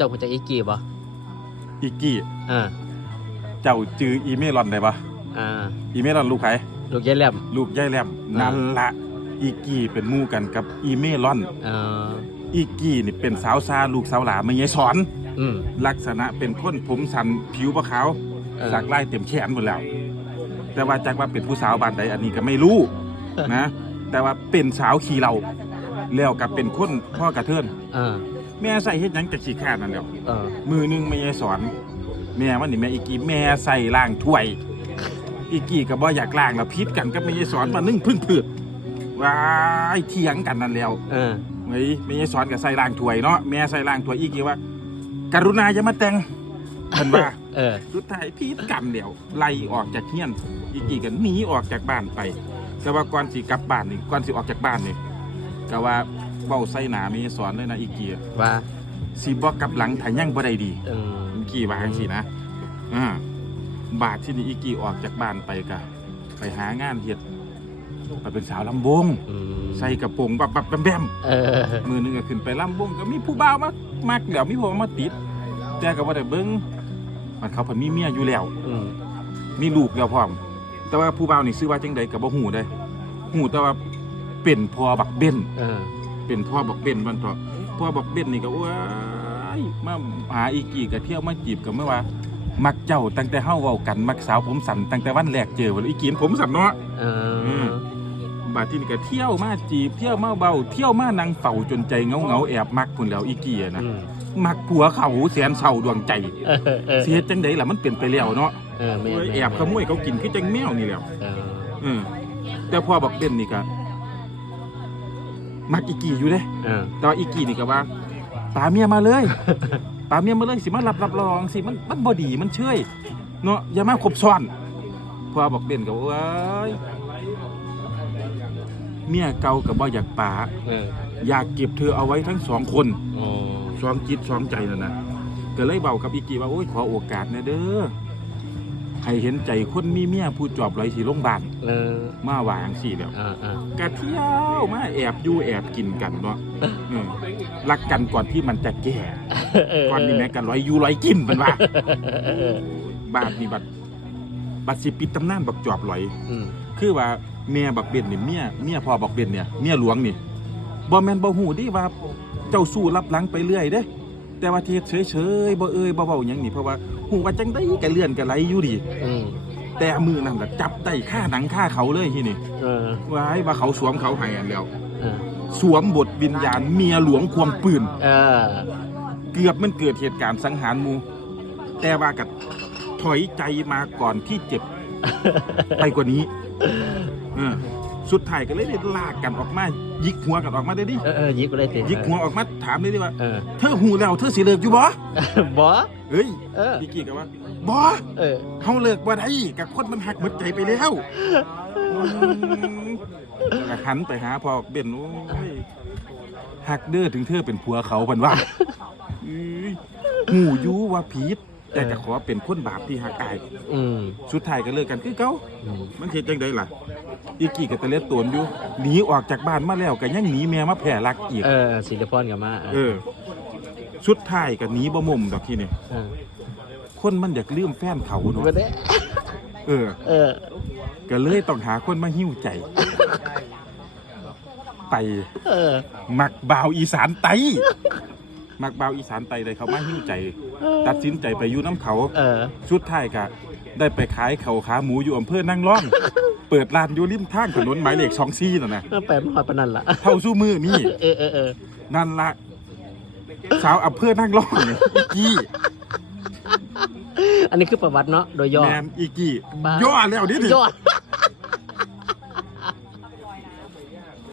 จ้าหัวใจกอีกี่บ่อีกี้อ่าเจ้าจืออีเมลอนได้ปะอ่าอีเมลอนลูกใครลูกยายแหลม ลูกยายแหลมอ่านั่ นั่นละอีกี้เป็นหมู่กันกับอีเมลอน เอ่ออีกี้นี่เป็นสาวซาลูกสาวหลาไม่ยายสอน อืม ลักษณะเป็นคนผมสันผิวปะขาวเออ สักลายเต็มแขนหมดแล้ว แต่ว่าจากว่าเป็นผู้สาวบ้านใดอันนี้ก็ไม่รู้ นะ แต่ว่าเป็นสาวขี่เราแล้วกับเป็นคนพ่อกระเทือน เออ แม่ใส่เฮ็ดหยังจะขี้ข้านนั่นแหล้วเออมือหนึงแม่ยายสอน แม่มันนี่แม่อีกี้แม่ใส่ล่างถ้วย อีกี้ก็บ่อยากล่างแล้วพิษกันกับแม่ยายสอนมานึ่งพึ่งพืดว้ายเถียงกันนั่นแล้ว เออ เฮ้ยแม่ยายสอนก็ใส่ล่างถ้วยเนาะแม่ใส่ล่างถ้วยอีกี้ว่า กรุณาอย่ามาแต่งเพิ่นว่า เออ สุดท้ายพีดกันเดียวไล่ออกจากเฮียนอีกี้กันหนีออกจากบ้านไป แต่ว่าก่อนสิกลับบ้านนี่ก่อนสิออกจากบ้านนี่ก็ว่า เบ้าใส่หนามีสอนเลยนะอีกี้ว่าสิบ่กลับหลังถ้ายังบ่ได้ดีเอออีกี้ว่าจังซี่นะอ่าบาทที่นี่อีกี้ออกจากบ้านไปก็ไปหางานเฮ็ดไปเป็นสาวลำวงอืมใส่กระโปรงบับบับแบมแบมเออมือหนึงก็ขึ้นไปลำวงก็มีผู้บ่าวมามักแล้วมีผู้บ่าวมาติด แต่ก็บ่ได้เบิ่งมันเขาเพิ่นมีเมียอยู่แล้ว อืมมีลูกแล้วพร้อม แต่ว่าผู้บ่าวนี่ซื้อว่าจังใดก็บ่ฮู้ได้ฮู้แต่ว่าเป็นพ่อบักเบนเออ เป็นพ่อบักเบนมันเถอะพ่อบักเบนนี่ก็ว้ายมาหาอีกี่ก็เที่ยวมาจีบก็เมื่อว่ามักเจ้าตั้งแต่เฮาเว้ากันมักสาวผมสันตั้งแต่วันแรกเจอวันอีกีนผมสันเนาะเออ บาดที่นี่ก็เที่ยวมาจีบเที่ยวมาเบาเที่ยวมานั่งเฝ้าจนใจเงาเงาๆแอบมักพุ่นแล้วอีกี้อะนะอืมมักผัวเขาแสนเศร้าดวงใจเออเออเสียจังไดล่ะมันเปลี่ยนไปแล้วเนาะเออแม่นโอ้ยม่นแอบขโมยเขากินคือจังแมวนี่แหล้วเออเออแต่พ่อบอกเด่นนี่ก็ มักอีกี่อยู่เด้เออ แต่ว่าอีกี่นี่ก็ว่าตามเมียมาเลย ตามเมียมาเลยสิมารับรับรองสิมันมันบอดีมันเชยเนาะอย่ามาครบซ้อนพ่อบอกเด่นก็ว่าเอ้ยเมียเก่ากับบ่อยากป่าเอออยากเก็บเธอเอาไว้ทั้งสองคนอ๋อสองจิตสองใจนั่นนะก็เลยเบากับอีกี่ว่าโอ้ยขอโอกาสนะเด้อ ให้เห็นใจคนมีเมียผู้จอบไรสีโรงพยาบาลเออมาวางสิแล้วอ่าอ่ากะเที่ยวมาแอบอยู่แอบกินกันเนาะเออรักกันก่อนที่มันจะแก่เออก่อนนี้แม่กันร้อยอยู่ร้อยกินเป็นว่าเออบาทนี่บัดบัดสิปิดตำนานบักจอบลอยอืมคือว่าเมียบักเบนนี่เมียเมียพ่อบักเบนเนี่ยเมียหลวงนี่บ่แม่นบ่ฮู้ดิว่าเจ้าสู้รับหลังไปเรื่อยเด้ แต่ว่าเทียเฉยๆบ่เอ่ยบ่เว้าหยังนี่เพราะว่าฮู้ว่าจังได๋ก็เลื่อนก็ไหลอยู่ดี อืมแต่มือนั่นล่ะจับได้ค่าหนังค่าเขาเลยทีนี่เออว้ายว่าเขาสวมเขาให้อันแล้ว เออสวมบทวิญญาณเมียหลวงควงปืน เออเกือบมันเกิดเหตุการณ์สังหารหมู แต่ว่ากับถอยใจมาก่อนที่เจ็บ ไปกว่านี้เออสุดท้ายก็เลยได้ลากกันออกมา ยิกหัวกันออกมาได้ดิเออเออยิกไปเลยสิยิกหัวออกมาถามเลยดิว่า เออเธอหูแล้วเธอสิเลิกอยู่บ่บอเฮ้ยเออพี่กี้ก็ว่าบ่เออเฮาเลิกบ่ได้กับคนมันหักหมดใจไปแล้วอืมแล้วก็หันไปหาพ่อเบนโอ้ยหักเด้อถึงเธอเป็นผัวเขาเพิ่นว่าอื้อหูอยูว่าผิด แต่จะขอเป็นคนบาปที่หักอายอืม สุดท้ายก็เลิกกันคือเก่าอืม มันเฮ็ดจังไดล่ะอีกี้ก็ตะเล็ดตนอยู่หนีออกจากบ้านมาแล้วก็ยังหนีแม่มาแผ่รักอีก เออศิลปอนกับมาเออสุดท้ายก็หนีบ่มุมดอกทีนี่เออคนมันอยากลืมแฟนเขาเนาะก็ได้เออ เออ ก็เลยต้องหาคนมาหิ้วใจ ไปเออมักบ่าวอีสานไต มักบ่าวอีสานไตเลยเขามาหิ้วใจ ตัดสินใจไปอยู่น้ำเขาเออสุดท้ายก็ได้ไปขายเขาวขาหมูอยู่อำเภอนั่งร่อง เปิดร้านอยู่ริมทางถนนหมายเลขสองซีน่ะนะแปลมหอดปานนันละเท่าสู้มือนี่ เออเออเออนั่นละสาวอำเภอนั่งร่องเนี่ยอีกี้อันนี้คือประวัติเนาะโดยย่อแมนอีกี้บ้าย่อแล้วดิดิย่อ